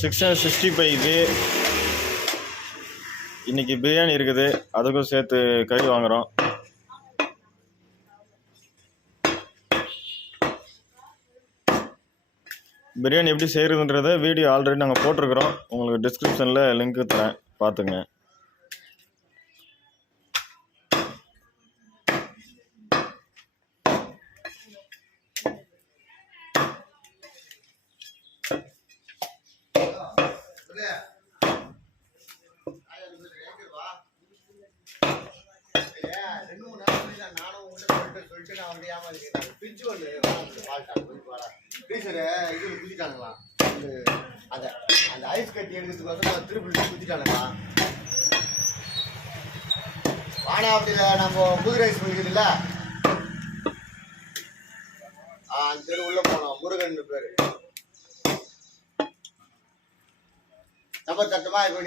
665க்கு இன்றைக்கி பிரியாணி இருக்குது, அதுக்கும் சேர்த்து கறி வாங்குகிறோம். பிரியாணி எப்படி செய்கிறதுன்றத வீடியோ ஆல்ரெடி நாங்கள் போட்டிருக்கிறோம். உங்களுக்கு டிஸ்கிரிப்ஷனில் லிங்க்கு தரேன், பார்த்துங்க. அந்த ஐஸ் கட்டி எடுக்கிறதுக்கு திருப்பி குத்திட்டானுங்களா? வானாவட்டியில நம்ம குதிரை ஐஸ் குடிக்குதுல்ல, அந்த தெரு உள்ள போனோம். முருகன் பேரு நம்ம சட்டமா இப்ப